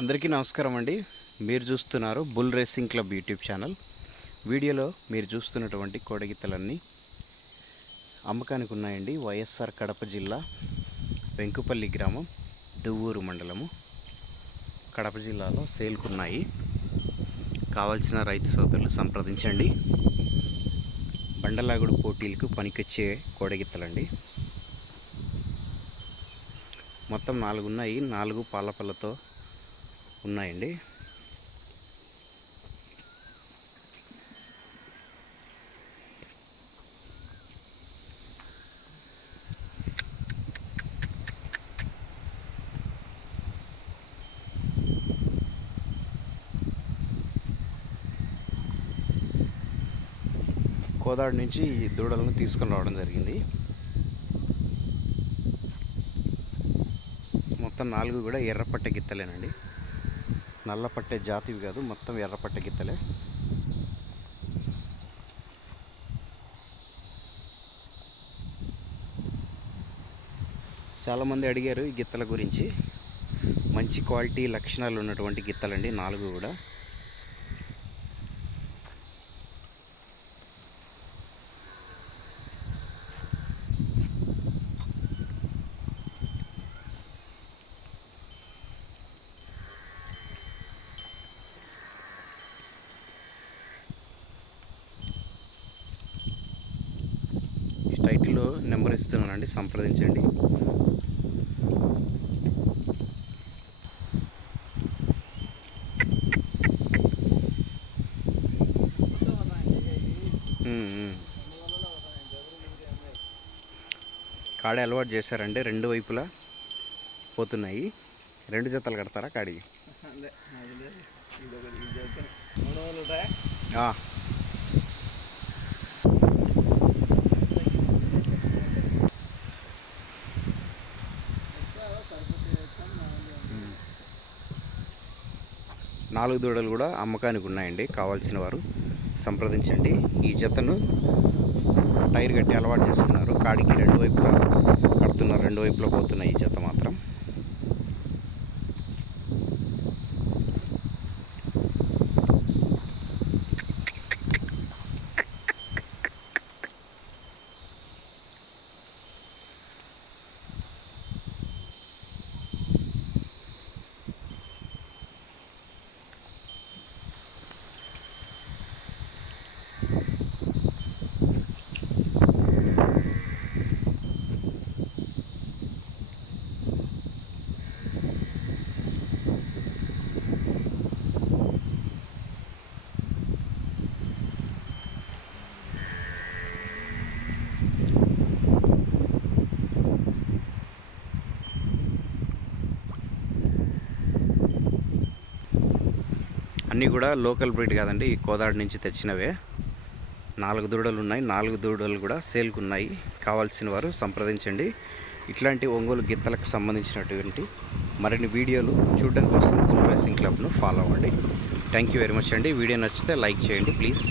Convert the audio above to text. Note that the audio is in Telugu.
అందరికీ నమస్కారం అండి. మీరు చూస్తున్నారు bull racing club YouTube channel. వీడియోలో మీరు చూస్తున్నటువంటి కోడగిత్తలన్నీ అమ్మకానికి ఉన్నాయండి వైఎస్ఆర్ కడప జిల్లా వెంకుపల్లి గ్రామం దువ్వూరు మండలము. కడప జిల్లాలో సేల్కున్నాయి. కావాల్సిన రైతు సోదరులు సంప్రదించండి. బండలాగుడు పోటీలకు పనికొచ్చే కోడగిత్తలండి. మొత్తం నాలుగు ఉన్నాయి నాలుగు పాలపల్లతో ఉన్నాయండి. కోదాడు నుంచి ఈ దూడలను తీసుకొని రావడం జరిగింది. మొత్తం నాలుగు కూడా ఎర్రపట్ట గిత్తలేనండి. నల్లపట్టే జాతివి కాదు మొత్తం ఎర్రపట్ట గిత్తలే. చాలామంది అడిగారు ఈ గిత్తల గురించి. మంచి క్వాలిటీ లక్షణాలు ఉన్నటువంటి గిత్తలండి నాలుగు కూడా. టైటిల్లో నెంబర్ ఇస్తున్నానండి సంప్రదించండి. కాడి అలవాటు చేశారండి రెండు వైపులా పోతున్నాయి. రెండు జతలు కడతారా కాడి? నాలుగు దూడలు కూడా అమ్మకానికి ఉన్నాయండి. కావాల్సిన వారు సంప్రదించండి. ఈ జతను టైర్ కట్టి అలవాటు చేస్తున్నారు. కాడికి రెండు వైపులా కడుతున్నారు. రెండు వైపులా పోతున్నాయి ఈ జత మాత్రం. ఇవన్నీ కూడా లోకల్ బ్రీడ్ కాదండి. ఈ కోదాడు నుంచి తెచ్చినవే. నాలుగు దూడలు ఉన్నాయి. నాలుగు దూడలు కూడా సేల్కు ఉన్నాయి. కావాల్సిన వారు సంప్రదించండి. ఇట్లాంటి ఒంగోలు గిత్తలకు సంబంధించినటువంటి మరిన్ని వీడియోలు చూడడం కోసం బుల్ రేసింగ్ క్లబ్ను ఫాలో అవ్వండి. థ్యాంక్ యూ వెరీ మచ్ అండి. వీడియో నచ్చితే లైక్ చేయండి ప్లీజ్